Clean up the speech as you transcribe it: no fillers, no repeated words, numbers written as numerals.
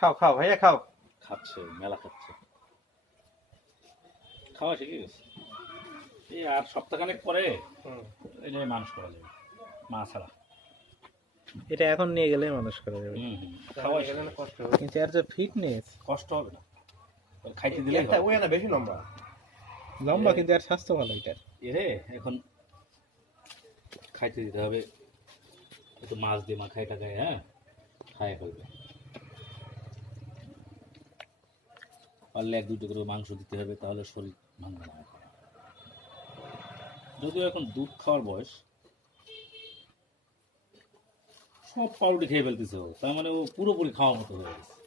খাও খাও ভাইয়া খাও। খাচ্ছে মেলা খাচ্ছে, খাওয়া শিখে গেছে। এই আর সপ্তাহখানেক পরে এই যে মানুষ করা যাবে মা ছাড়া। এটা এখন নিয়ে গেলে মানুষ করা যাবে, খাওয়া কষ্ট হবে। কিন্তু এর যে ফিটনেস, কষ্ট হবে না, খাইতে দিলে একটা ওই না বেশি লম্বা। লম্বা কিন্তু আর স্বাস্থ্য ভালো এটার। এরে এখন খাইতে দিতে হবে, একটু মাছ দিয়ে মাখায় টাকায়, হ্যাঁ খায় ফেলবে। পারলে 1-2 করে মাংস দিতে হবে, তাহলে শরীর ভাঙবে না। যদিও এখন দুধ খাওয়ার বয়স, সব পাউরুটি খেয়ে ফেলতেছে ও, তার মানে ও পুরোপুরি খাওয়ার মতো হয়ে গেছে।